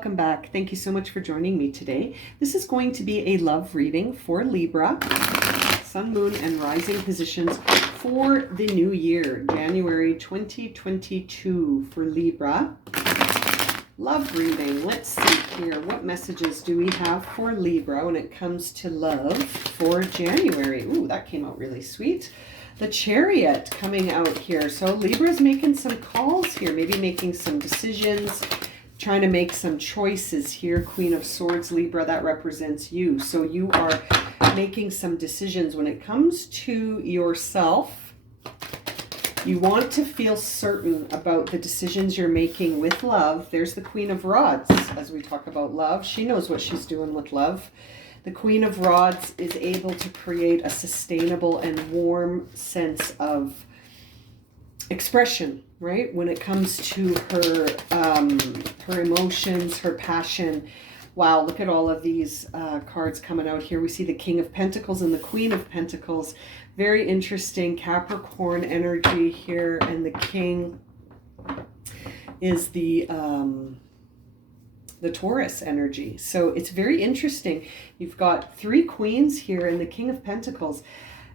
welcome back. Thank you so much for joining me today. This is going to be a love reading for Libra, Sun, Moon, and Rising positions for the new year, January 2022 for Libra. Love reading. Let's see here. What messages do we have for Libra when it comes to love for January? Ooh, that came out really sweet. The Chariot coming out here. So Libra's making some calls here, maybe making some decisions, trying to make some choices here. Queen of Swords, Libra, that represents you. So you are making some decisions when it comes to yourself. You want to feel certain about the decisions you're making with love. There's the Queen of Rods as we talk about love. She knows what she's doing with love. The Queen of Rods is able to create a sustainable and warm sense of expression, right? When it comes to her emotions, her passion. Wow, look at all of these cards coming out here. We see the King of Pentacles and the Queen of Pentacles. Very interesting Capricorn energy here, and the King is the Taurus energy. So it's very interesting. You've got three queens here and the King of Pentacles.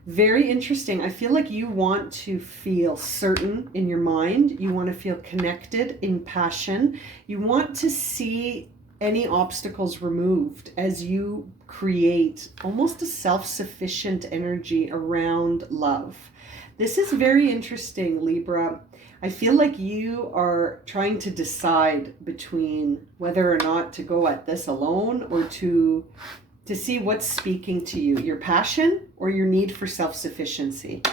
Very interesting. I feel like you want to feel certain in your mind. You want to feel connected in passion. You want to see any obstacles removed as you create almost a self-sufficient energy around love. This is very interesting, Libra. I feel like you are trying to decide between whether or not to go at this alone or to see what's speaking to you, your passion or your need for self-sufficiency.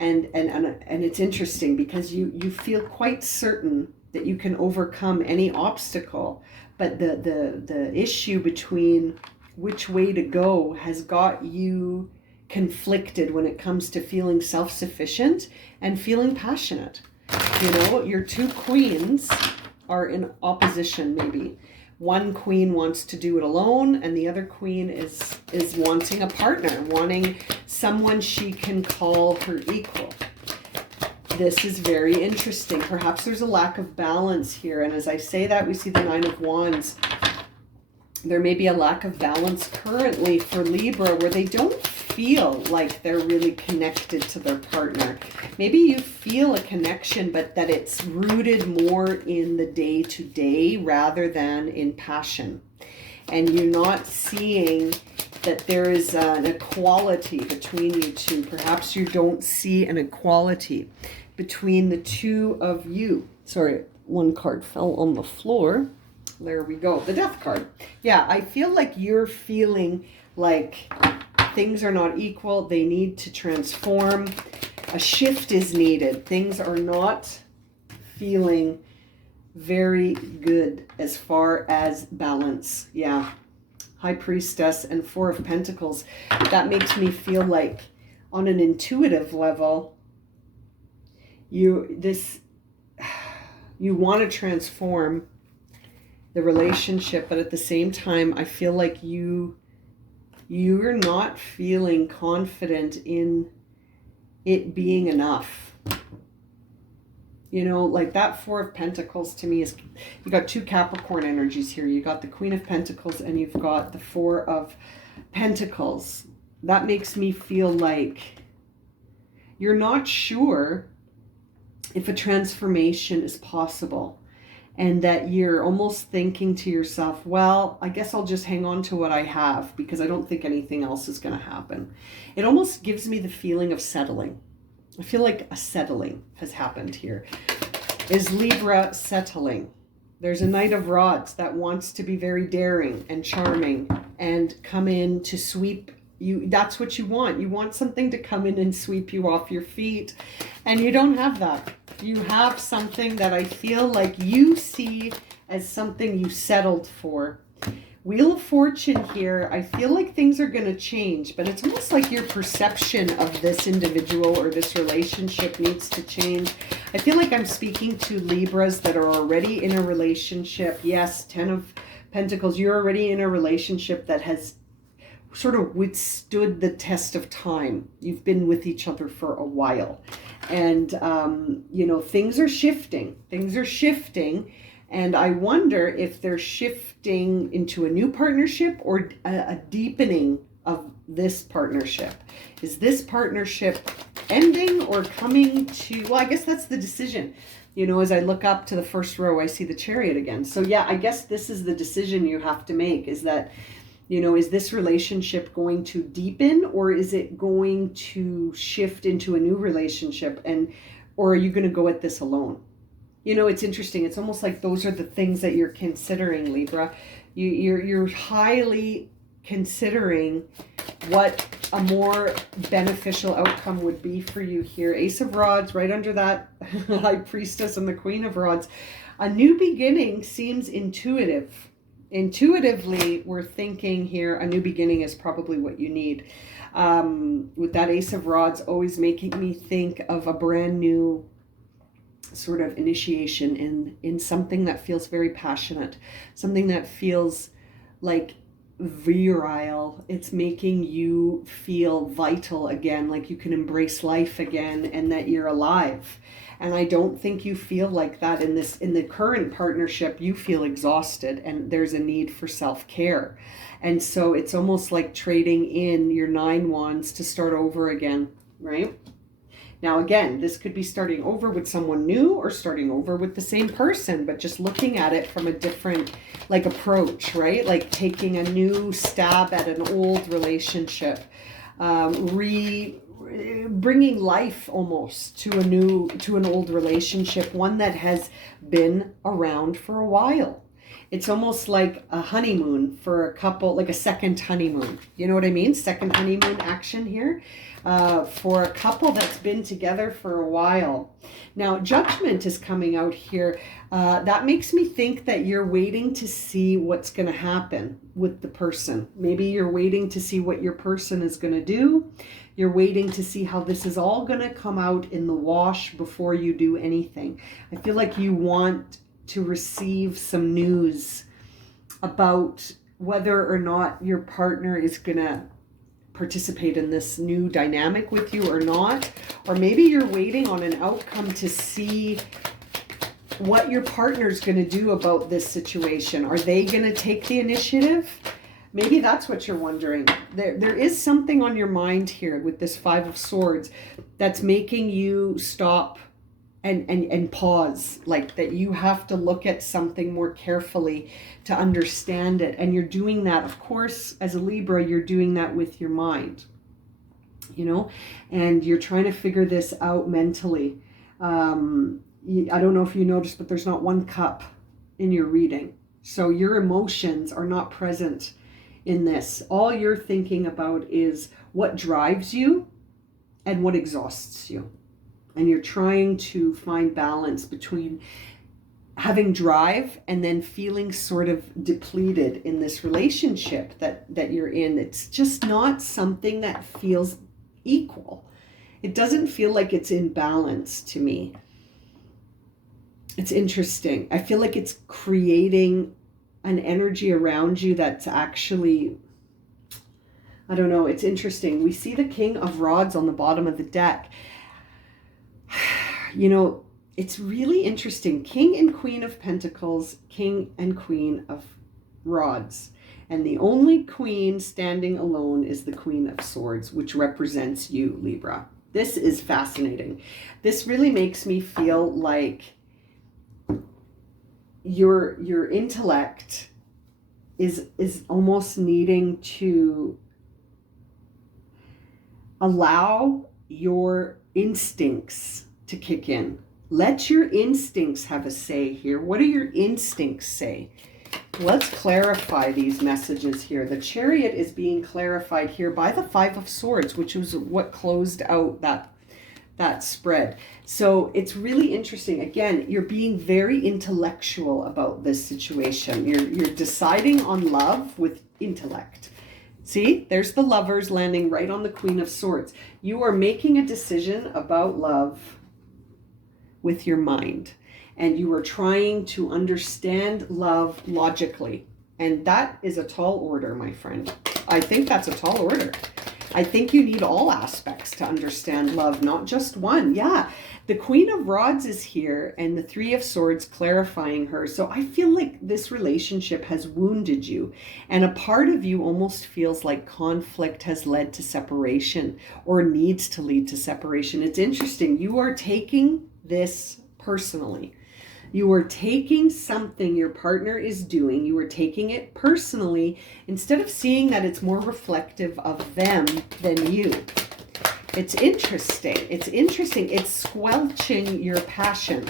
And it's interesting because you feel quite certain that you can overcome any obstacle, but the issue between which way to go has got you conflicted when it comes to feeling self-sufficient and feeling passionate. You know, your two queens are in opposition maybe. One queen wants to do it alone, and the other queen is wanting a partner, wanting someone she can call her equal. This is very interesting. Perhaps there's a lack of balance here. And as I say that, we see the Nine of Wands. There may be a lack of balance currently for Libra where they don't feel like they're really connected to their partner. Maybe you feel a connection, but that it's rooted more in the day-to-day rather than in passion. And you're not seeing that there is an equality between you two. Perhaps you don't see an equality between the two of you. Sorry, one card fell on the floor. There we go. The Death card. Yeah, I feel like you're feeling like things are not equal. They need to transform. A shift is needed. Things are not feeling very good as far as balance. Yeah. High Priestess and Four of Pentacles. That makes me feel like on an intuitive level, you want to transform the relationship, but at the same time, I feel like you're not feeling confident in it being enough. You know, like that Four of Pentacles to me is, you got two Capricorn energies here. You got the Queen of Pentacles and you've got the Four of Pentacles. That makes me feel like you're not sure if a transformation is possible, and that you're almost thinking to yourself, well, I guess I'll just hang on to what I have because I don't think anything else is going to happen. It almost gives me the feeling of settling. I feel like a settling has happened here. Is Libra settling? There's a Knight of Rods that wants to be very daring and charming and come in to sweep you. That's what you want. You want something to come in and sweep you off your feet. And you don't have that. You have something that I feel like you see as something you settled for. Wheel of Fortune here, I feel like things are going to change, but it's almost like your perception of this individual or this relationship needs to change. I feel like I'm speaking to Libras that are already in a relationship. Yes, Ten of Pentacles, you're already in a relationship that has sort of withstood the test of time. You've been with each other for a while. And, you know, things are shifting. Things are shifting. And I wonder if they're shifting into a new partnership or a deepening of this partnership. Is this partnership ending or coming to, well, I guess that's the decision. You know, as I look up to the first row, I see the Chariot again. So yeah, I guess this is the decision you have to make, is that, you know, is this relationship going to deepen or is it going to shift into a new relationship? Or are you going to go at this alone? You know, it's interesting. It's almost like those are the things that you're considering, Libra. You're highly considering what a more beneficial outcome would be for you here. Ace of Rods right under that High Priestess and the Queen of Rods. A new beginning seems intuitive. Intuitively, we're thinking here a new beginning is probably what you need. With that Ace of Rods always making me think of a brand new sort of initiation in something that feels very passionate, something that feels like virile. It's making you feel vital again, like you can embrace life again and that you're alive. And I don't think you feel like that in the current partnership. You feel exhausted and there's a need for self-care. And so it's almost like trading in your 9 wands to start over again, right? Now, again, this could be starting over with someone new or starting over with the same person, but just looking at it from a different, like, approach, right? Like taking a new stab at an old relationship, bringing life almost to an old relationship, one that has been around for a while. It's almost like a honeymoon for a couple, like a second honeymoon. You know what I mean? Second honeymoon action here for a couple that's been together for a while. Now, Judgment is coming out here. That makes me think that you're waiting to see what's going to happen with the person. Maybe you're waiting to see what your person is going to do. You're waiting to see how this is all going to come out in the wash before you do anything. I feel like you want to receive some news about whether or not your partner is going to participate in this new dynamic with you or not. Or maybe you're waiting on an outcome to see what your partner's going to do about this situation. Are they going to take the initiative? Maybe that's what you're wondering. There is something on your mind here with this 5 of Swords that's making you stop and pause, like that you have to look at something more carefully to understand it. And you're doing that, of course, as a Libra, you're doing that with your mind, you know, and you're trying to figure this out mentally. I don't know if you noticed, but there's not one cup in your reading. So your emotions are not present in this. All you're thinking about is what drives you and what exhausts you. And you're trying to find balance between having drive and then feeling sort of depleted in this relationship that you're in. It's just not something that feels equal. It doesn't feel like it's in balance to me. It's interesting. I feel like it's creating an energy around you that's actually, I don't know, it's interesting. We see the King of Rods on the bottom of the deck. You know, it's really interesting. King and Queen of Pentacles, King and Queen of Rods. And the only queen standing alone is the Queen of Swords, which represents you, Libra. This is fascinating. This really makes me feel like your intellect is almost needing to allow your instincts to kick in. Let your instincts have a say here. What do your instincts say? Let's clarify these messages here. The Chariot is being clarified here by the 5 of Swords, which was what closed out that spread. So it's really interesting. Again, you're being very intellectual about this situation. You're deciding on love with intellect. See, there's the Lovers landing right on the Queen of Swords. You are making a decision about love with your mind, and you are trying to understand love logically. And that is a tall order, my friend. I think that's a tall order. I think you need all aspects to understand love, not just one. Yeah, the Queen of Rods is here and the Three of Swords clarifying her. So I feel like this relationship has wounded you, and a part of you almost feels like conflict has led to separation or needs to lead to separation. It's interesting. You are taking this personally. You are taking something your partner is doing, you are taking it personally instead of seeing that it's more reflective of them than you. It's interesting. It's interesting. It's squelching your passion.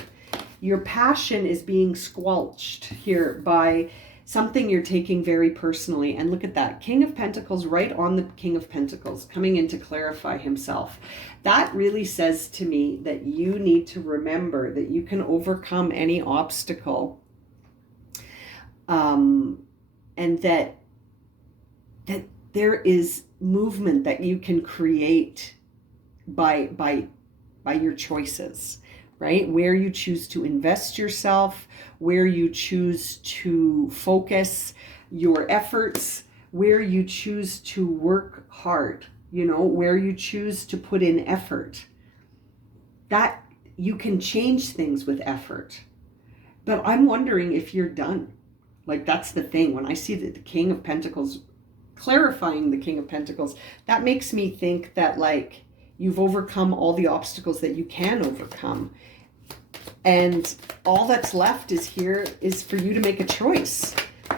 Your passion is being squelched here by something you're taking very personally. And look at that. King of Pentacles right on the King of Pentacles, coming in to clarify himself. That really says to me that you need to remember that you can overcome any obstacle, and that there is movement that you can create by your choices, right? Where you choose to invest yourself, where you choose to focus your efforts, where you choose to work hard, you know, where you choose to put in effort. That you can change things with effort. But I'm wondering if you're done. Like, that's the thing. When I see the King of Pentacles clarifying the King of Pentacles, that makes me think that, like, you've overcome all the obstacles that you can overcome. And all that's left is for you to make a choice.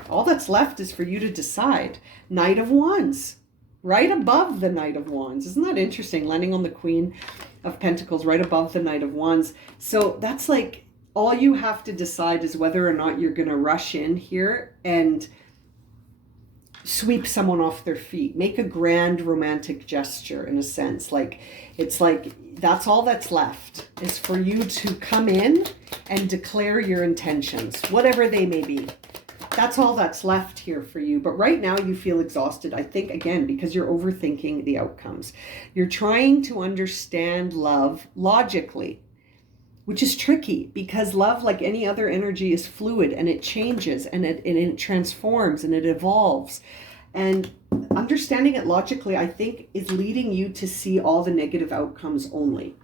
All that's left is for you to decide. Knight of Wands, right above the Knight of Wands. Isn't that interesting? Landing on the Queen of Pentacles right above the Knight of Wands. So that's like, all you have to decide is whether or not you're going to rush in here and sweep someone off their feet, make a grand romantic gesture in a sense. Like, it's like, that's all that's left is for you to come in and declare your intentions, whatever they may be. That's all that's left here for you. But right now you feel exhausted, I think, again, because you're overthinking the outcomes. You're trying to understand love logically, which is tricky because love, like any other energy, is fluid and it changes and it transforms and it evolves. And understanding it logically, I think, is leading you to see all the negative outcomes only.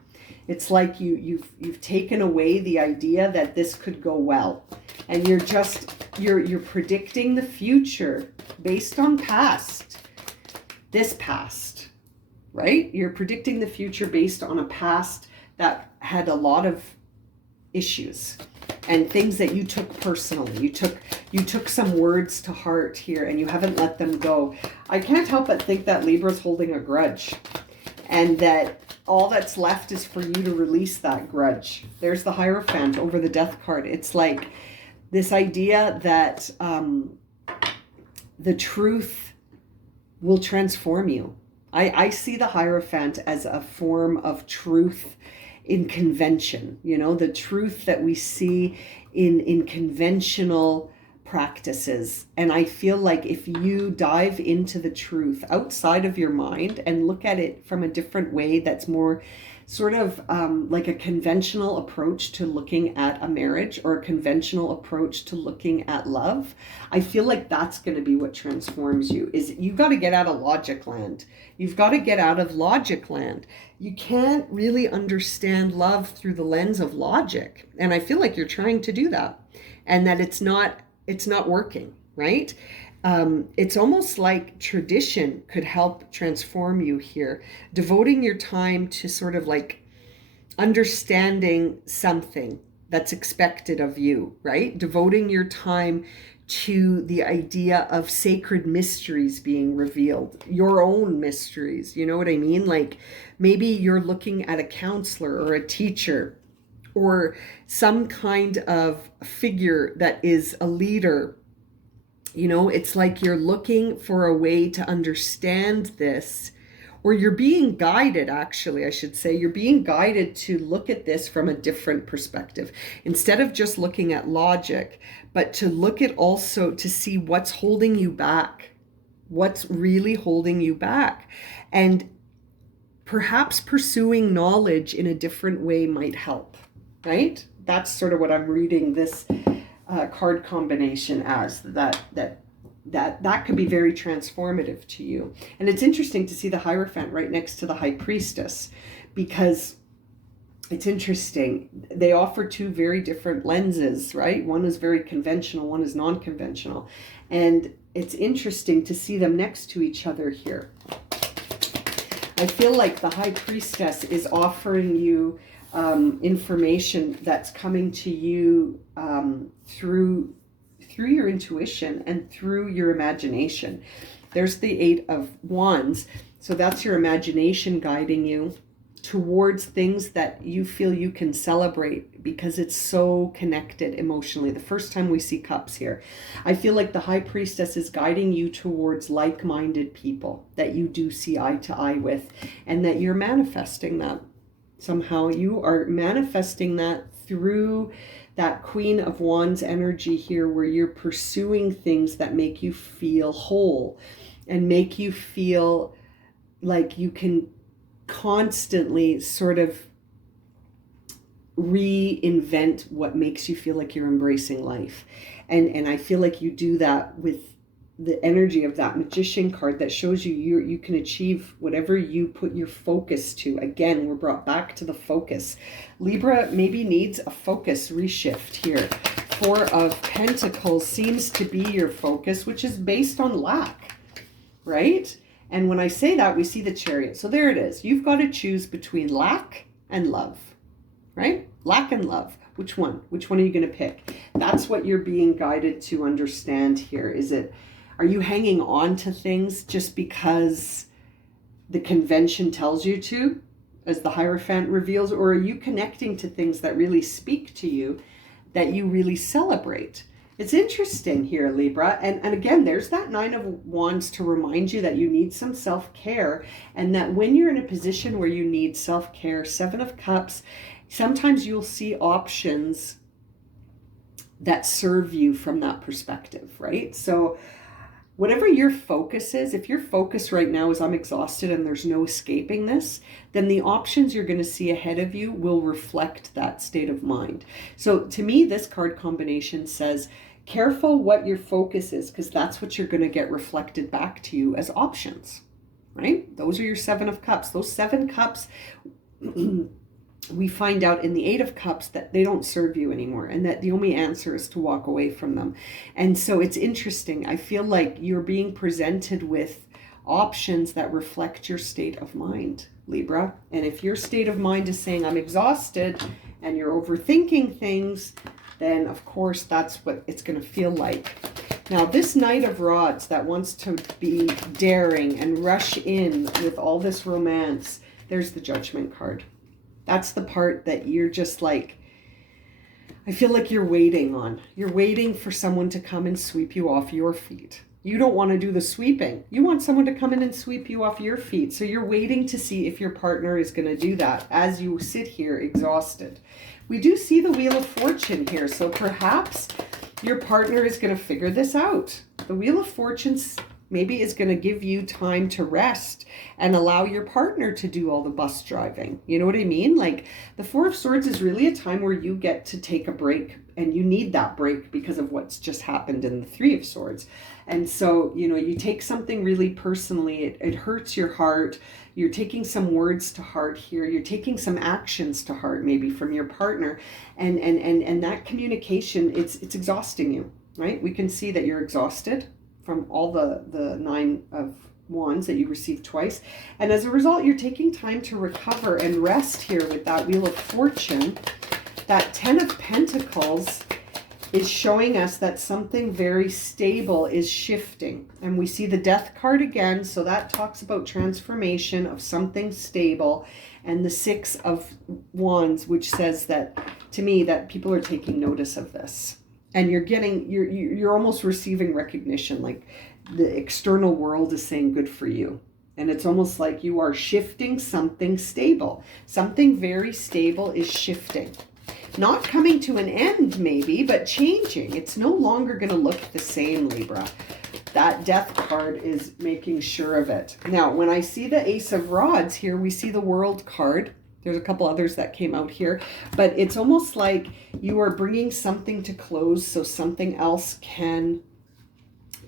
It's like you've taken away the idea that this could go well, and you're predicting the future based on this past, right? You're predicting the future based on a past that had a lot of issues and things that you took personally. You took some words to heart here and you haven't let them go. I can't help but think that Libra's holding a grudge, and that all that's left is for you to release that grudge. There's the Hierophant over the Death card. It's like this idea that the truth will transform you. I see the Hierophant as a form of truth in convention, you know, the truth that we see in conventional practices. And I feel like if you dive into the truth outside of your mind and look at it from a different way, that's more sort of like a conventional approach to looking at a marriage or a conventional approach to looking at love, I feel like that's going to be what transforms you. Is you've got to get out of logic land. You've got to get out of logic land. You can't really understand love through the lens of logic. And I feel like you're trying to do that, and that it's not working, right? It's almost like tradition could help transform you here. Devoting your time to sort of like understanding something that's expected of you, right? Devoting your time to the idea of sacred mysteries being revealed, your own mysteries, you know what I mean? Like maybe you're looking at a counselor or a teacher or some kind of figure that is a leader. You know, it's like you're looking for a way to understand this, or you're being guided, actually, I should say, you're being guided to look at this from a different perspective. Instead of just looking at logic, but to look at also to see what's holding you back, what's really holding you back. And perhaps pursuing knowledge in a different way might help, right? That's sort of what I'm reading this card combination as, that that could be very transformative to you. And it's interesting to see the Hierophant right next to the High Priestess, because it's interesting. They offer two very different lenses, right? One is very conventional, one is non-conventional. And it's interesting to see them next to each other here. I feel like the High Priestess is offering you information that's coming to you through your intuition and through your imagination. There's the Eight of Wands. So that's your imagination guiding you towards things that you feel you can celebrate, because it's so connected emotionally. The first time we see cups here, I feel like the High Priestess is guiding you towards like-minded people that you do see eye to eye with, and that you're manifesting that. Somehow you are manifesting that through that Queen of Wands energy here, where you're pursuing things that make you feel whole and make you feel like you can constantly sort of reinvent what makes you feel like you're embracing life. And I feel like you do that with the energy of that Magician card that shows you can achieve whatever you put your focus to. Again, we're brought back to the focus. Libra maybe needs a focus reshift here. Four of Pentacles seems to be your focus, which is based on lack, right? And when I say that, we see the Chariot. So there it is. You've got to choose between lack and love, right? Lack and love. Which one? Which one are you going to pick? That's what you're being guided to understand here. Are you hanging on to things just because the convention tells you to, as the Hierophant reveals, or are you connecting to things that really speak to you, that you really celebrate? It's interesting here, Libra. And again, there's that Nine of Wands to remind you that you need some self-care, and that when you're in a position where you need self-care, Seven of Cups, sometimes you'll see options that serve you from that perspective, right? So whatever your focus is, if your focus right now is I'm exhausted and there's no escaping this, then the options you're going to see ahead of you will reflect that state of mind. So to me, this card combination says, careful what your focus is, because that's what you're going to get reflected back to you as options, right? Those are your Seven of Cups. Those Seven Cups, we find out in the Eight of Cups that they don't serve you anymore, and that the only answer is to walk away from them. And so it's interesting. I feel like you're being presented with options that reflect your state of mind, Libra. And if your state of mind is saying I'm exhausted and you're overthinking things, then of course that's what it's going to feel like. Now this Knight of Rods that wants to be daring and rush in with all this romance, there's the Judgment card. That's the part that you're just like, I feel like you're waiting on. You're waiting for someone to come and sweep you off your feet. You don't want to do the sweeping. You want someone to come in and sweep you off your feet. So you're waiting to see if your partner is going to do that as you sit here exhausted. We do see the Wheel of Fortune here. So perhaps your partner is going to figure this out. The Wheel of Fortune maybe is going to give you time to rest and allow your partner to do all the bus driving. You know what I mean? Like the Four of Swords is really a time where you get to take a break, and you need that break because of what's just happened in the Three of Swords. And so, you know, you take something really personally, it hurts your heart. You're taking some words to heart here. You're taking some actions to heart, maybe from your partner. And that communication, it's exhausting you, right? We can see that you're exhausted from all the Nine of Wands that you received twice. And as a result, you're taking time to recover and rest here with that Wheel of Fortune. That Ten of Pentacles is showing us that something very stable is shifting. And we see the Death card again. So that talks about transformation of something stable. And the Six of Wands, which says that, to me, that people are taking notice of this. And you're almost receiving recognition, like the external world is saying good for you. And it's almost like you are shifting something stable. Something very stable is shifting. Not coming to an end maybe, but changing. It's no longer going to look the same, Libra. That Death card is making sure of it. Now, when I see the Ace of Rods here, we see the World card. There's a couple others that came out here, but it's almost like you are bringing something to close so something else can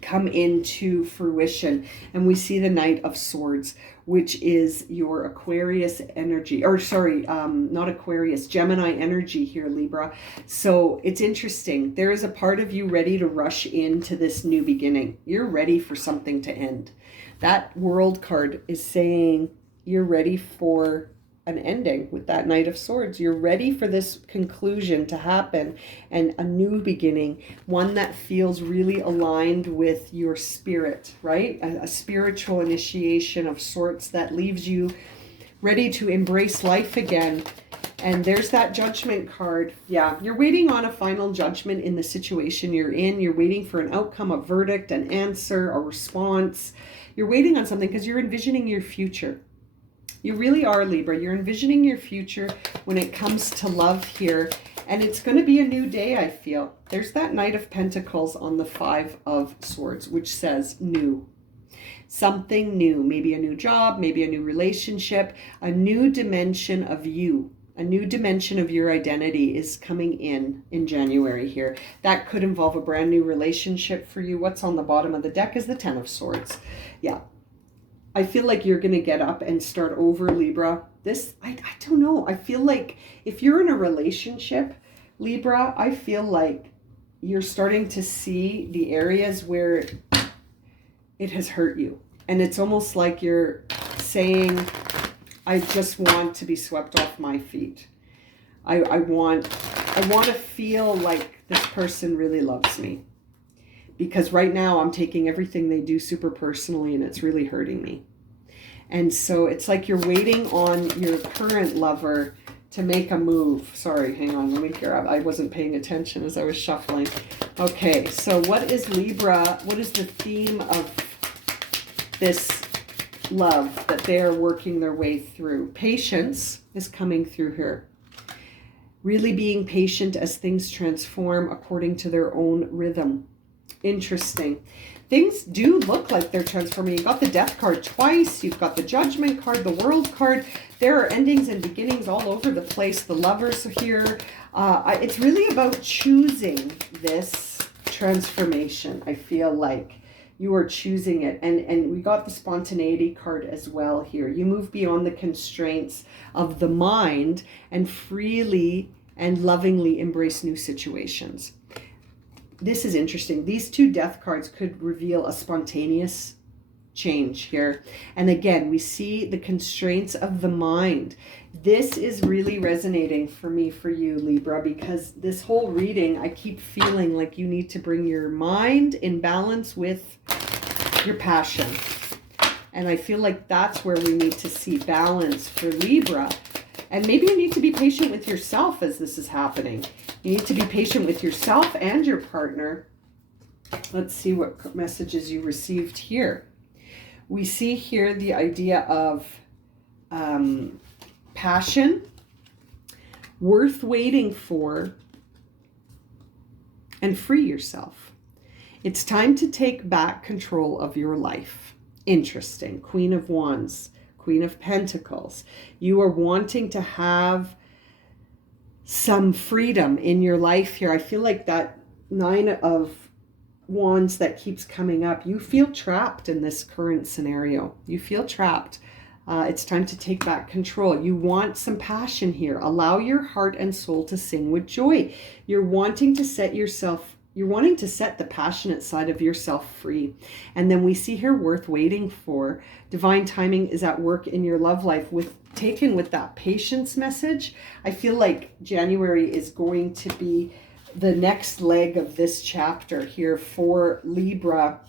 come into fruition. And we see the Knight of Swords, which is your Aquarius energy, or sorry, not Aquarius, Gemini energy here, Libra. So it's interesting. There is a part of you ready to rush into this new beginning. You're ready for something to end. That World card is saying you're ready for an ending with that Knight of Swords. You're ready for this conclusion to happen and a new beginning, one that feels really aligned with your spirit, right? A spiritual initiation of sorts that leaves you ready to embrace life again. And there's that Judgment card. Yeah, you're waiting on a final judgment in the situation you're in. You're waiting for an outcome, a verdict, an answer, a response. You're waiting on something because you're envisioning your future. You really are, Libra. You're envisioning your future when it comes to love here. And it's going to be a new day, I feel. There's that Knight of Pentacles on the Five of Swords, which says new. Something new. Maybe a new job, maybe a new relationship, a new dimension of you. A new dimension of your identity is coming in January here. That could involve a brand new relationship for you. What's on the bottom of the deck is the Ten of Swords. Yeah. I feel like you're going to get up and start over, Libra. This, I don't know. I feel like if you're in a relationship, Libra, I feel like you're starting to see the areas where it has hurt you. And it's almost like you're saying, I just want to be swept off my feet. I want to feel like this person really loves me. Because right now I'm taking everything they do super personally and it's really hurting me. And so it's like you're waiting on your current lover to make a move. Sorry, hang on, let me hear. I wasn't paying attention as I was shuffling. Okay, so what is Libra? What is the theme of this love that they are working their way through? Patience is coming through here. Really being patient as things transform according to their own rhythm. Interesting. Things do look like they're transforming. You've got the Death card twice. You've got the Judgment card, the World card. There are endings and beginnings all over the place. The Lovers are here. It's really about choosing this transformation. I feel like you are choosing it. And we got the Spontaneity card as well here. You move beyond the constraints of the mind and freely and lovingly embrace new situations. This is interesting. These two Death cards could reveal a spontaneous change here. And again, we see the constraints of the mind. This is really resonating for me, for you, Libra, because this whole reading, I keep feeling like you need to bring your mind in balance with your passion. And I feel like that's where we need to see balance for Libra. And maybe you need to be patient with yourself as this is happening. You need to be patient with yourself and your partner. Let's see what messages you received here. We see here the idea of passion, worth waiting for, and free yourself. It's time to take back control of your life. Interesting. Queen of Wands, Queen of Pentacles. You are wanting to have some freedom in your life here. I feel like that Nine of Wands that keeps coming up, you feel trapped in this current scenario. You feel trapped. It's time to take back control. You want some passion here. Allow your heart and soul to sing with joy. You're wanting to set the passionate side of yourself free. And then we see here worth waiting for. Divine timing is at work in your love life. Taken with that patience message, I feel like January is going to be the next leg of this chapter here for Libra.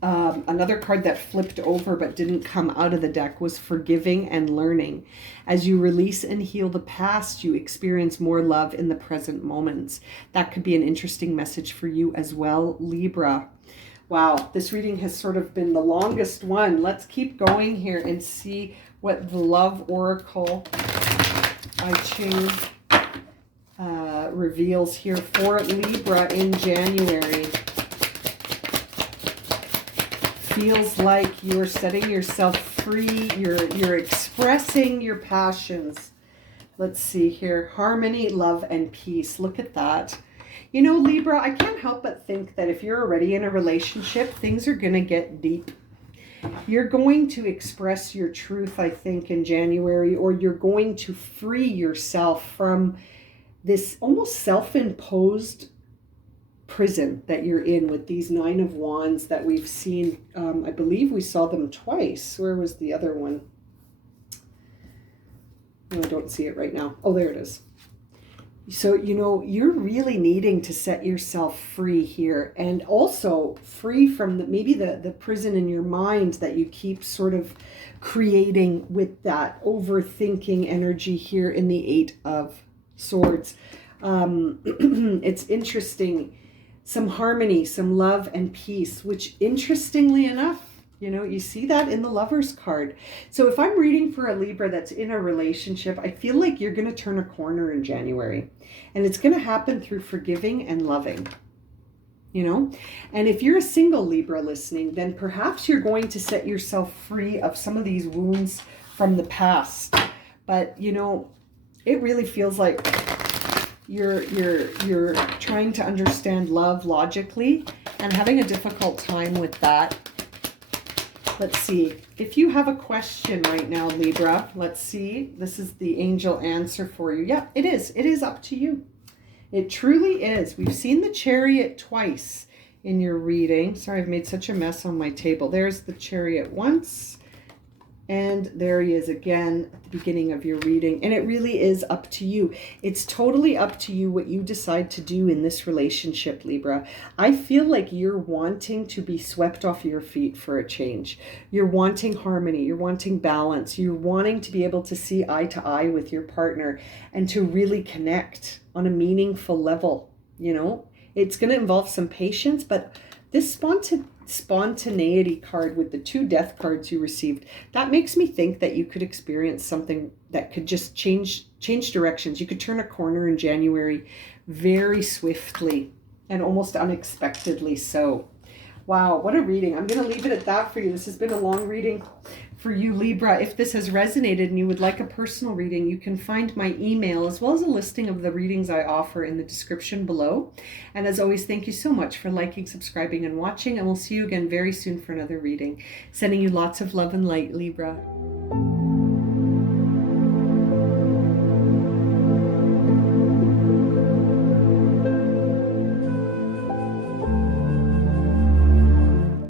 Another card that flipped over but didn't come out of the deck was forgiving and learning. As you release and heal the past, you experience more love in the present moments. That could be an interesting message for you as well, Libra. Wow, this reading has sort of been the longest one. Let's keep going here and see what the Love Oracle I Ching reveals here for Libra in January. Feels like you're setting yourself free. You're expressing your passions. Let's see here. Harmony, love, and peace. Look at that. You know, Libra, I can't help but think that if you're already in a relationship, things are going to get deep. You're going to express your truth, I think, in January, or you're going to free yourself from this almost self-imposed prison that you're in with these Nine of Wands that we've seen. I believe we saw them twice. Where was the other one? Oh, I don't see it right now. Oh, there it is. So, you know, you're really needing to set yourself free here, and also free from maybe the prison in your mind that you keep sort of creating with that overthinking energy here in the Eight of Swords. It's interesting. Some harmony, some love and peace, which interestingly enough, you know, you see that in the Lovers card. So if I'm reading for a Libra that's in a relationship, I feel like you're going to turn a corner in January. And it's going to happen through forgiving and loving, you know. And if you're a single Libra listening, then perhaps you're going to set yourself free of some of these wounds from the past. But, you know, it really feels like you're trying to understand love logically and having a difficult time with that. Let's see. If you have a question right now, Libra, let's see. This is the angel answer for you. Yeah, it is. It is up to you. It truly is. We've seen the Chariot twice in your reading. Sorry, I've made such a mess on my table. There's the Chariot once. And there he is again at the beginning of your reading. And it really is up to you. It's totally up to you what you decide to do in this relationship, Libra. I feel like you're wanting to be swept off your feet for a change. You're wanting harmony. You're wanting balance. You're wanting to be able to see eye to eye with your partner and to really connect on a meaningful level. You know, it's going to involve some patience, but this spontaneity card with the 2 death cards you received, that makes me think that you could experience something that could just change directions. You could turn a corner in January very swiftly and almost unexpectedly so. Wow, what a reading. I'm going to leave it at that for you. This has been a long reading for you, Libra. If this has resonated and you would like a personal reading, you can find my email as well as a listing of the readings I offer in the description below. And as always, thank you so much for liking, subscribing, and watching. And we'll see you again very soon for another reading. Sending you lots of love and light, Libra.